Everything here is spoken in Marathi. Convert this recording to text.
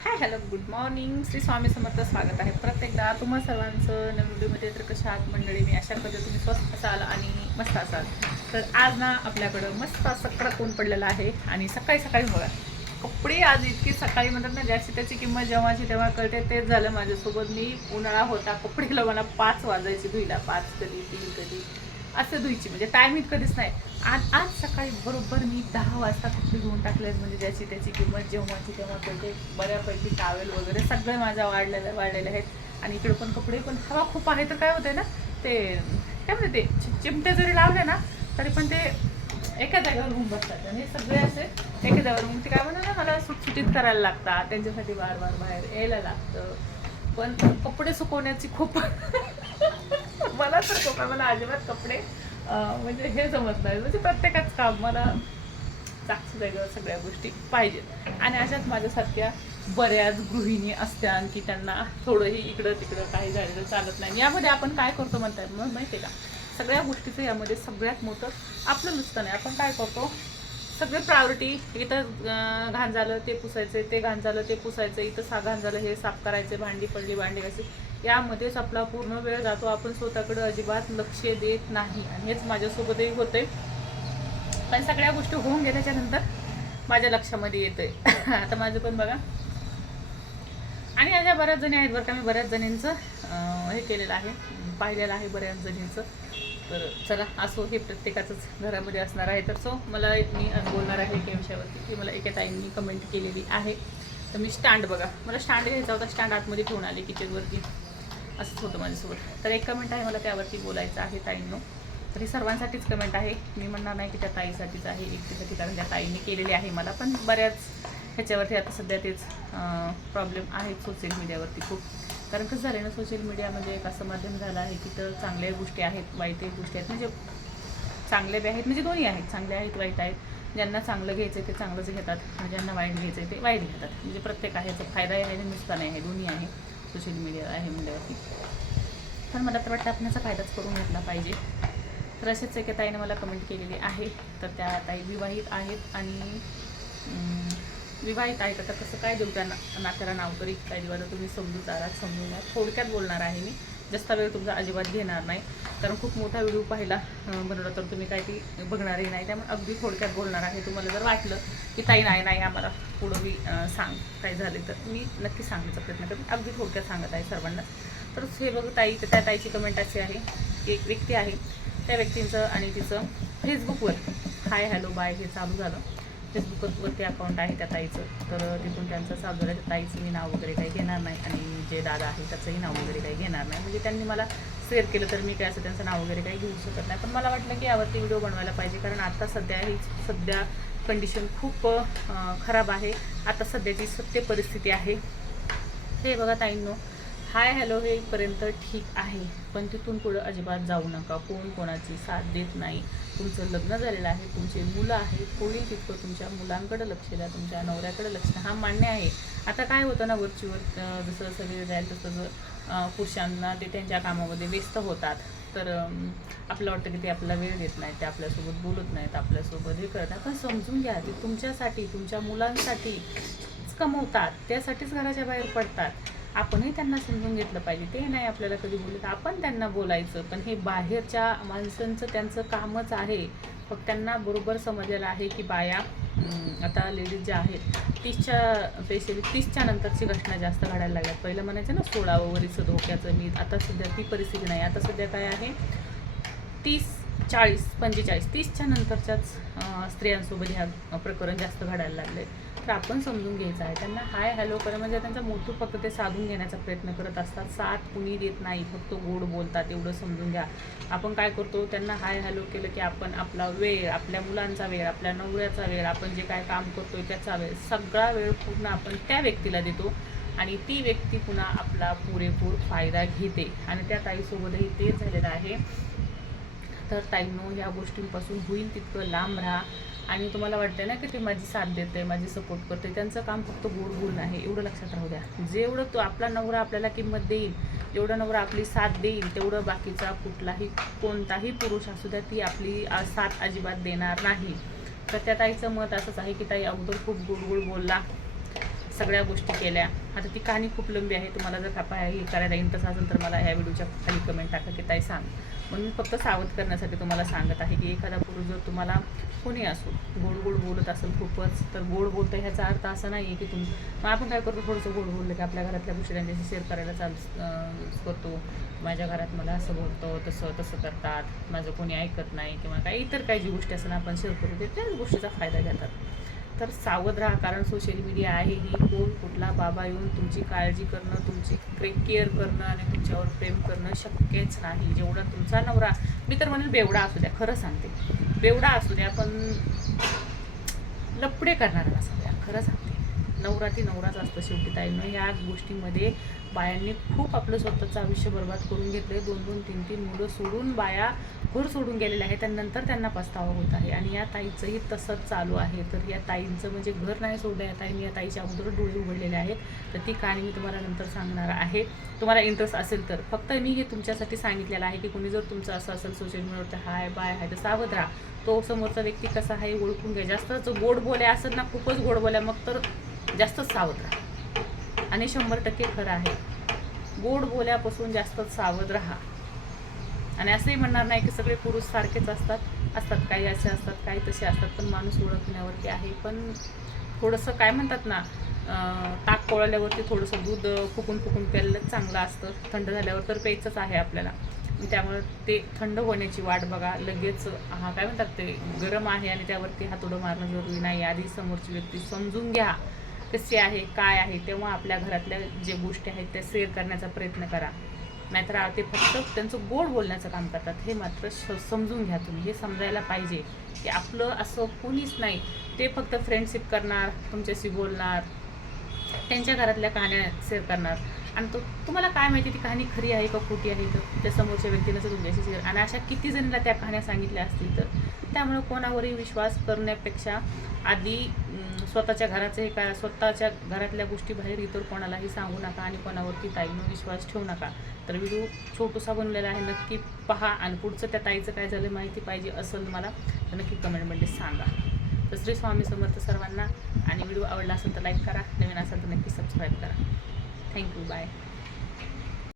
हाय hello good morning. Shri Swami Samarth. स्वागत आहे प्रत्येकदा तुम्हा सर्वांचं नवीन व्हिडिओमध्ये. तर कशा आहात मंडळी? मी आशा करते तुम्ही स्वस्त असाल आणि मस्त असाल. तर आज ना आपल्याकडं मस्त असं कडक ऊन पडलेलं आहे आणि सकाळी सकाळी बघा कपडे आज इतकी सकाळी म्हणतात ना, ज्याची त्याची किंमत जेव्हाची तेव्हा कळते. तेच झालं माझ्यासोबत. मी उन्हाळा होता, कपडेला मला 5 वाजायची धुईला, 5 कधी 3 कधी असं धुईची, म्हणजे टायमिंग कधीच नाही. आज आज सकाळी बरोबर मी 10 वाजता कपडे धुवून टाकले, म्हणजे ज्याची त्याची किंमत जेव्हाची तेव्हा कळते. बऱ्यापैकी टावेल वगैरे सगळे माझ्या वाढलेले आहेत. आणि इकडे पण कपडे, पण हवा खूप आहे तर काय होतंय ना, ते काय म्हणते, ते चिमटे जरी लावले ना तरी पण ते एका जागेवर होऊन बसतात. आणि हे सगळे असे एका जागेवर, मग ते काय म्हणतात ना, मला सुटसुटीत करायला लागतात, त्यांच्यासाठी वार बाहेर यायला लागतं. पण कपडे सुकवण्याची खूप मला तर मला अजिबात कपडे म्हणजे हे जमत नाही. म्हणजे प्रत्येकाच काम मला चाकची जागेवर सगळ्या गोष्टी पाहिजेत. आणि अशाच माझ्यासारख्या बऱ्याच गृहिणी असत्या की त्यांना थोडंही इकडं तिकडं काही झालेलं चालत नाही. यामध्ये आपण काय करतो म्हणताय मग माहिती आहे का, सगळ्या गोष्टीचं यामध्ये सगळ्यात मोठं आपलं नुसतं नाही. आपण काय करतो, सगळे प्रायोरिटी, इथं घाण झालं ते पुसायचं, ते घाण झालं ते पुसायचं, इथं घाण झालं हे साफ करायचं, भांडी पडली भांडी कशी, यामध्येच आपला पूर्ण वेळ जातो. आपण स्वतःकडे अजिबात लक्ष देत नाही. आणि हेच माझ्यासोबतही होतंय. पण सगळ्या गोष्टी होऊन गेल्याच्या नंतर माझ्या लक्षामध्ये येतंय. आता माझं पण बघा, आणि अशा बऱ्याच जणी आहेत बरं का. मी बऱ्याच जणींचं हे केलेलं आहे, पाहिलेलं आहे बऱ्याच जणींचं. तर चला असो, हे प्रत्येकाचंच घरामध्ये असणार आहे. तर मला मी आज बोलणार आहे एका विषयावरती की मला एका ताईंनी कमेंट केलेली आहे. तर मी स्टँड बघा, मला स्टँड घ्यायचा होता, स्टँड आतमध्ये ठेवून आले किचनवरती. असंच होतं माझ्यासोबत. तर एक कमेंट आहे, मला त्यावरती बोलायचं आहे ताईंनो. तर ही सर्वांसाठीच कमेंट आहे, मी म्हणणार नाही की त्या ताईसाठीच आहे एकटीसाठी, कारण त्या ताईंनी केलेली आहे. मला पण बऱ्याच ह्याच्यावरती आता सध्या तेच प्रॉब्लेम आहेत सोशल मीडियावरती खूप. कारण कसं झालं ना, सोशल मीडिया म्हणजे एक असं माध्यम झालं आहे की तर चांगल्या गोष्टी आहेत, वाईटही गोष्टी आहेत. म्हणजे चांगले बी आहेत, म्हणजे दोन्ही आहेत, चांगले आहेत वाईट आहेत. ज्यांना चांगलं घ्यायचं ते चांगलंच घेतात, आणि ज्यांना वाईट घ्यायचं ते वाईट घेतात. म्हणजे प्रत्येक आहे, याचा फायदाही आहे आणि नुकसान आहे, दोन्ही आहे सोशल मीडिया आहे म्हणल्यावरती. पण मला तर वाटतं आपण याचा फायदाच करून घेतला पाहिजे. तर असेच एका ताईने मला कमेंट केलेली आहे. तर त्या ताई विवाहित आहेत, आणि विवाहित आहेत. आता कसं काय देऊ त्या नात्याला नाव तरी काय देऊ, आता तुम्ही समजून घ्या. थोडक्यात बोलणार आहे मी, जास्त वेळ तुमचा अजिबात घेणार नाही, कारण खूप मोठा व्हिडिओ पाहिला बनवला तर तुम्ही काय ती बघणारही नाही. त्यामुळे अगदी थोडक्यात बोलणार आहे. तुम्हाला जर वाटलं की ताई नाही आम्हाला पुढं मी सांग काय झाले, तर मी नक्की सांगण्याचा प्रयत्न करेन. अगदी थोडक्यात सांगत आहे सर्वांना. तर हे बघ ताई, त्या ताईची कमेंट अशी आहे की एक व्यक्ती आहे, त्या व्यक्तींचं आणि तिचं फेसबुकवर हाय हॅलो बाय हे चालू झालं. फेसबुकवरती अकाउंट आहे त्या ताईचं. तर तिथून त्यांचं चालू झालं. त्या ताईचं मी नाव वगैरे काही घेणार नाही, आणि जे दादा आहे त्याचंही नाव वगैरे काही घेणार नाही. म्हणजे त्यांनी मला शेअर केलं तर मी काय असं त्यांचं नाव वगैरे काही घेऊ शकत नाही. पण मला वाटलं की यावरती व्हिडिओ बनवायला पाहिजे, कारण आता सध्या कंडिशन खूप खराब आहे. आता सध्याची सत्य परिस्थिती आहे. हे बघा ताईंनो, हाय हॅलो हे इथपर्यंत ठीक आहे, पण तिथून पुढं अजिबात जाऊ नका. कोण कोणाची साथ देत नाही. तुमचं लग्न झालेलं आहे, तुमचे मुलं आहेत, होईल तितकं तुमच्या मुलांकडे लक्ष द्या, तुमच्या नवऱ्याकडे लक्ष द्या. हा मान्य आहे. आता काय होतं ना, वरचीवर जसं जसं वेळ जाईल तसं पुरुषांना ते त्यांच्या कामामध्ये व्यस्त होतात. तर आपलं वाटतं की ते आपल्याला वेळ देत नाहीत, ते आपल्यासोबत बोलत नाहीत, आपल्यासोबत हे करत नाही. पण समजून घ्या, ते तुमच्यासाठी, तुमच्या मुलांसाठी कमवतात, त्यासाठीच घराच्या बाहेर पडतात. आपणही त्यांना समजून घेतलं पाहिजे. ते नाही आपल्याला कधी बोलत, आपण त्यांना बोलायचं. पण हे बाहेरच्या माणसांचं त्यांचं कामच आहे. फक्त त्यांना बरोबर समजलेलं आहे की बाया आता लेडीज ज्या आहेत 30च्या नंतरची घटना जास्त घडायला लागल्यात. पहिलं म्हणायचं ना 16 वरीचं धोक्याचं मी, आता सध्या ती परिस्थिती नाही. आता सध्या काय आहे, 30, 40, 45, 30च्या नंतरच्याच स्त्रियांसोबत ह्या प्रकरण जास्त घडायला लागले. तर आपण समजून घ्यायचं आहे. त्यांना हाय हॅलो करा, म्हणजे त्यांचा मोठू फक्त ते साधून घेण्याचा प्रयत्न करत असतात. साथ कुणी देत नाही, फक्त गोड बोलतात, एवढं समजून घ्या. आपण काय करतो, त्यांना हाय हॅलो केलं की आपण आपला वेळ, आपल्या मुलांचा वेळ, आपल्या नवऱ्याचा वेळ, आपण जे काय काम करतोय त्याचा वेळ, सगळा वेळ पूर्ण आपण त्या व्यक्तीला देतो, आणि ती व्यक्ती पुन्हा आपला पुरेपूर फायदा घेते. आणि त्या ताईसोबतही तेच झालेलं आहे. तर ताईंनो, ह्या गोष्टींपासून होईल तितकं लांब राहा. आणि तुम्हाला वाटतं ना की ते माझी साथ देते, माझी सपोर्ट करते, त्यांचं काम फक्त गोड बोलणं आहे, एवढं लक्षात राहू द्या. जेवढं तो आपला नवरा आपल्याला किंमत देईल, जेवढं नवरा आपली साथ देईल, तेवढं बाकीचा कोणताही पुरुष असू द्या ती आपली साथ अजिबात देणार नाही. तर त्या ताईचं मत असंच आहे की ताई अगोदर खूप गोड बोलला, सगळ्या गोष्टी केल्या. आता ती कहाणी खूप लंबी आहे. तुम्हाला जर हे करायला इंटरेस्ट असेल तर मला ह्या व्हिडिओच्या खाली कमेंट टाका की ताई सांग. म्हणून मी फक्त सावध करण्यासाठी तुम्हाला सांगत आहे की एखादा पुरुष जर तुम्हाला कोणी असो गोड गोड बोलत असेल खूपच, तर गोड बोलतं ह्याचा अर्थ असा नाही आहे की मग आपण काय करतो, थोडंसं गोड बोललं की आपल्या घरातल्या गोष्टी त्यांच्याशी शेअर करायला करतो. माझ्या घरात मला असं बोलतो, तसं करतात, माझं कोणी ऐकत नाही, किंवा काही इतर काही जी गोष्टी असतात आपण शेअर करू त्याच गोष्टीचा फायदा घेतात. तर सावध राहा, कारण सोशल मीडिया आहे ही कोण कुठला बाबा येऊन तुमची काळजी करणं, तुमची केअर करणं आणि तुमच्यावर प्रेम करणं शक्यच नाही. जेवढा तुमचा नवरा, मी तर म्हणेल बेवडा असू द्या, खरं सांगते, बेवडा असू द्या, पण लपडे करणारा असू द्या, खरं सांगते, नवरा ती नवराच असतं शेवटी. ताईनं या गोष्टीमध्ये बायांनी खूप आपलं स्वतःचं आयुष्य बर्बाद करून घेतलं. 2-2, 3-3 मुलं सोडून बाया घर सोडून गेलेल्या आहेत, त्यानंतर त्यांना पस्तावा होत आहे. आणि या ताईचंही तसंच चालू आहे. तर या ताईंचं म्हणजे घर नाही सोडलं, या ताईंनी या ताईच्या अगोदर डोळे उघडलेले आहेत. तर ती कहाणी मी तुम्हाला नंतर सांगणार आहे. तुम्हाला इंटरेस्ट असेल तर. फक्त मी हे तुमच्यासाठी सांगितलेलं आहे की कोणी जर तुमचं असं असेल सोशल मीडियावर हाय बाय आहे तर सावध राहा. तो समोरचा व्यक्ती कसा आहे ओळखून घ्या. जास्तच गोड बोल्या असत ना, खूपच गोड बोल्या, मग तर जास्तच सावध राहा. आणि 100% खरं आहे, गोड बोल्यापासून जास्तच सावध राहा. आणि असंही म्हणणार नाही की सगळे पुरुष सारखेच असतात, काही असे असतात, काही तसे असतात, पण माणूस ओळखण्यावरती आहे. पण थोडंसं काय म्हणतात ना, ताक कोळल्यावरती थोडंसं दूध फुकून प्यायलं चांगलं असतं. थंड झाल्यावर तर प्यायचंच आहे आपल्याला. त्यामुळे ते थंड होण्याची वाट बघा. लगेच काय म्हणतात ते गरम आहे आणि त्यावरती हातोडं मारणं जरुरी नाही. आधी समोरची व्यक्ती समजून घ्या कशी आहे, काय आहे, तेव्हा आपल्या घरातल्या जे गोष्टी आहेत त्या शेअर करण्याचा प्रयत्न करा. नाहीतर ते फक्त त्यांचं गोड बोलण्याचं काम करतात. हे मात्र समजून घ्या. तुम्ही हे समजायला पाहिजे की आपलं असं कोणीच नाही. ते फक्त फ्रेंडशिप करणार, तुमच्याशी बोलणार, त्यांच्या घरातल्या कहाण्या शेअर करणार. आणि तुम्हाला काय माहिती ती कहाणी खरी आहे का खोटी आहे, तर त्या समोरच्या व्यक्तीनं जर तुमच्याशी शेअर, आणि अशा किती जणीला त्या कहाण्या सांगितल्या असतील. तर त्यामुळे कोणावरही विश्वास करण्यापेक्षा आधी स्वतःच्या घराचं हे काय, स्वतःच्या घरातल्या गोष्टी बाहेर इतर कोणालाही सांगू नका आणि कोणावरती ताईनं विश्वास ठेवू नका. तर व्हिडिओ छोटूसा बनलेला आहे, नक्की पहा. आणि पुढचं त्या ताईचं काय झालं माहिती पाहिजे असेल मला तर नक्की कमेंटमध्ये सांगा. तर श्री स्वामी समर्थ सर्वांना. आणि व्हिडिओ आवडला असेल तर लाईक करा, नवीन असेल तर नक्की सबस्क्राईब करा. Thank you, bye.